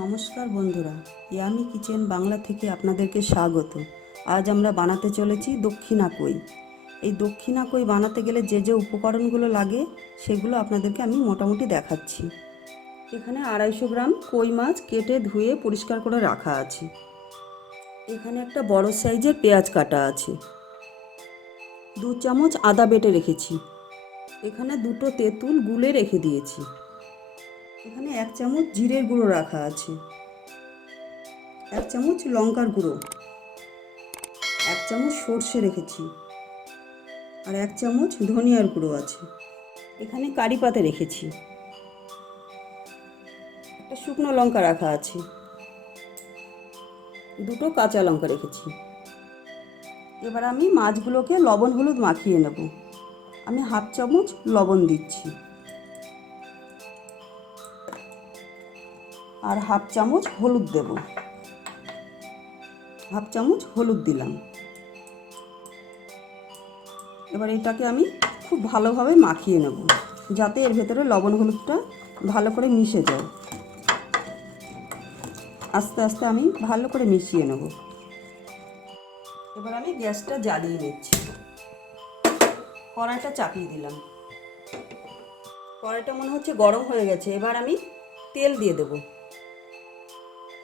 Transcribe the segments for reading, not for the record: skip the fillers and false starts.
নমস্কার বন্ধুরা, yummy kitchen Bangla থেকে আপনাদেরকে স্বাগত। আজ আমরা বানাতে চলেছি দক্ষিণা কই। এই দক্ষিণা কই বানাতে গেলে যে যে উপকরণগুলো লাগে সেগুলো আপনাদেরকে আমি মোটামুটি দেখাচ্ছি। এখানে 250 গ্রাম কই মাছ কেটে ধুয়ে পরিষ্কার করে রাখা আছে। এখানে একটা বড় সাইজের পেঁয়াজ কাটা আছে। 2 চামচ আদা বেটে রেখেছি। এখানে 2টো তেঁতুল গুলে রেখে দিয়েছি। এখানে 1 চামচ জিরের গুঁড়ো রাখা আছে, 1 চামচ লঙ্কার গুঁড়ো, 1 চামচ সর্ষে রেখেছি, আর 1 চামচ ধনিয়ার গুঁড়ো আছে। এখানে কারি পাতা রেখেছি, একটা শুকনো লঙ্কা রাখা আছে, 2টো কাঁচা লঙ্কা রেখেছি। এবার আমি মাছগুলোকে লবণ হলুদ মাখিয়ে নেব। আমি 1/2 চামচ লবণ দিচ্ছি, আর 1/2 চামচ হলুদ দেব। 1/2 চামচ হলুদ দিলাম। এবার এটাকে আমি খুব ভালোভাবে মাখিয়ে নেব, যাতে এর ভেতরে লবণ হলুদটা ভালো করে মিশে যায়। আস্তে আস্তে আমি ভালো করে মিশিয়ে নেব। এবার আমি গ্যাসটা জ্বালিয়ে নিচ্ছি। কড়াইটা চাপিয়ে দিলাম। কড়াইটা মনে হচ্ছে গরম হয়ে গেছে। এবার আমি তেল দিয়ে দেব।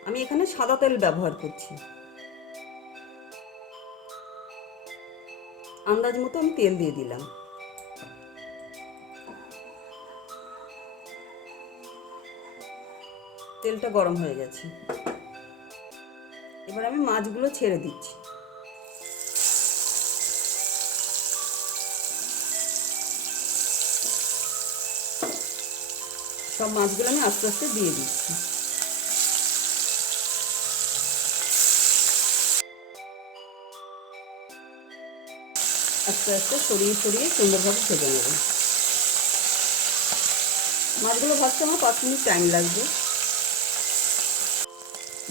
আমি এখানে সাদা তেল ব্যবহার করছি। আন্দাজ মতো আমি তেল দিয়ে দিলাম। তেলটা গরম হয়ে গেছে। এবার আমি মাছগুলো ছেড়ে দিচ্ছি। সব মাছগুলো আমি আস্তে আস্তে দিয়ে দিচ্ছি। আস্তে আস্তে সরিয়ে সরিয়ে সুন্দরভাবে ভেজে নেব। মাছগুলো ভাজতে আমার 5 মিনিট টাইম লাগবে।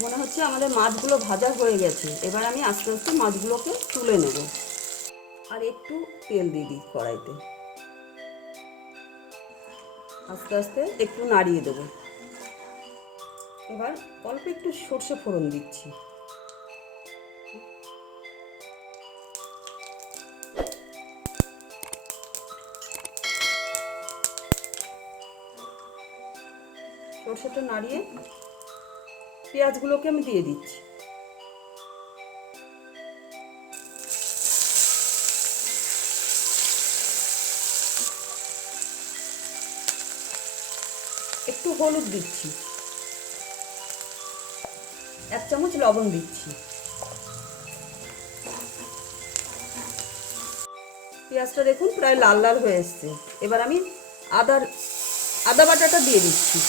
মনে হচ্ছে আমাদের মাছগুলো ভাজা হয়ে গেছে। এবার আমি আস্তে আস্তে মাছগুলোকে তুলে নেব। আর একটু তেল দিয়ে দিই কড়াইতে। আস্তে আস্তে একটু নাড়িয়ে দেব। এবার অল্প একটু সর্ষে ফোড়ন দিচ্ছি। সর্ষেটা নাড়িয়ে পেঁয়াজগুলোকে আমি দিয়ে দিচ্ছি। একটু হলুদ দিচ্ছি, 1 চামচ লবণ দিচ্ছি। পেঁয়াজটা দেখুন প্রায় লাল লাল হয়ে এসছে। এবার আমি আদা বাটাটা দিয়ে দিচ্ছি।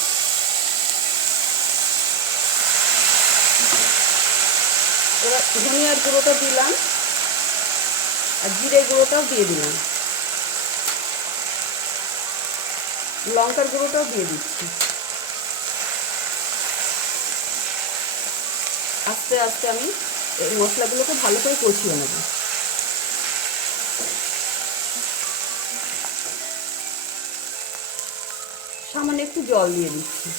এবার ধনিয়ার গুঁড়োটা দিলাম, আর জিরে গুঁড়োটাও দিয়ে দিলাম, লঙ্কার গুঁড়োটাও দিয়ে দিচ্ছি। আস্তে আস্তে আমি এই মশলাগুলোকে ভালো করে কষিয়ে নেব। সামান্য একটু জল দিয়ে দিচ্ছি।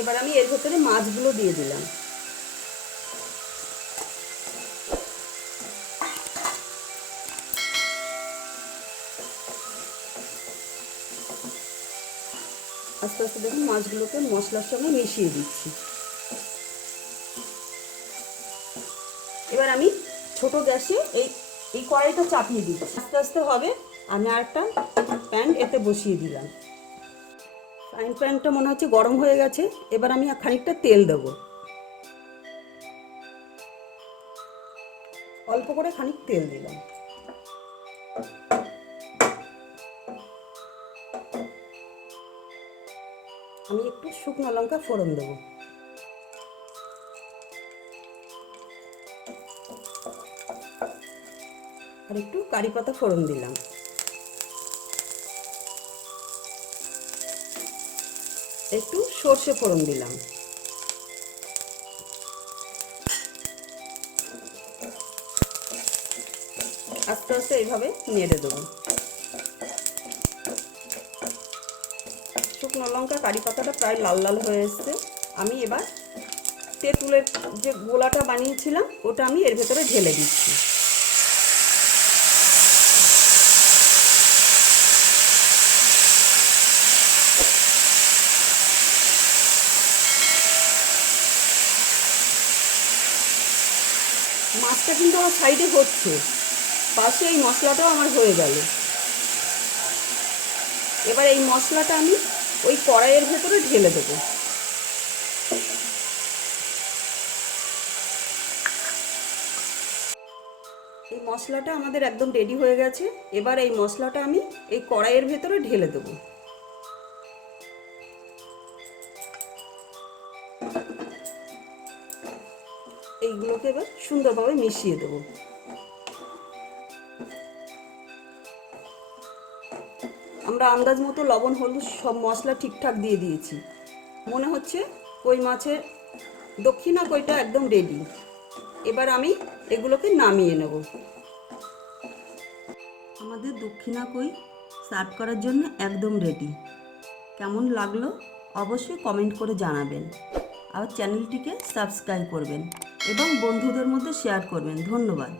এবার আমি এর ভেতরে মাছগুলো দিয়ে দিলাম। আস্তে আস্তে দেখুন মাছগুলোকে মশলার সঙ্গে মিশিয়ে দিচ্ছি। এবার আমি ছোট গ্যাসে এই কড়াইটা চাপিয়ে দিচ্ছি। আস্তে আস্তে হবে। আমি আরেকটা প্যান এতে বসিয়ে দিলাম। ফ্রাইং প্যানটা মনে হচ্ছে গরম হয়ে গেছে। এবার আমি খানিকটা তেল দেবো। অল্প করে খানিক তেল দিলাম। আমি একটু শুকনো লঙ্কা ফোড়ন দেবো। আর একটু কারি পাতা ফোড়ন দিলাম। একটু সর্ষে ফোড়ন দিলাম। আস্তে আস্তে এইভাবে নেড়ে দেবো। শুকনো লঙ্কা, কারি পাতাটা প্রায় লাল লাল হয়ে এসছে। আমি এবার তেঁতুলের যে গোলাটা বানিয়েছিলাম ওটা আমি এর ভেতরে ঢেলে দিচ্ছি। মাছটা কিন্তু আমার সাইডে হচ্ছে, পাশে এই মশলাটাও আমার হয়ে গেল। এবার এই মশলাটা আমি ওই কড়াইয়ের ভেতরে ঢেলে দেবো। এই মশলাটা আমাদের একদম রেডি হয়ে গেছে। এবার এই মশলাটা আমি এই কড়াইয়ের ভেতরে ঢেলে দেবো। এইগুলোকে এবার সুন্দরভাবে মিশিয়ে দেবো। আমরা আন্দাজ মতো লবণ, হলুদ সব মশলা ঠিকঠাক দিয়ে দিয়েছি। মনে হচ্ছে কই মাছের দক্ষিণা কইটা একদম রেডি। এবার আমি এগুলোকে নামিয়ে নেব। আমাদের দক্ষিণা কই সার্ভ করার জন্য একদম রেডি। কেমন লাগলো অবশ্যই কমেন্ট করে জানাবেন। আর চ্যানেলটিকে সাবস্ক্রাইব করবেন এবং বন্ধুদের মধ্যে শেয়ার করবেন। ধন্যবাদ।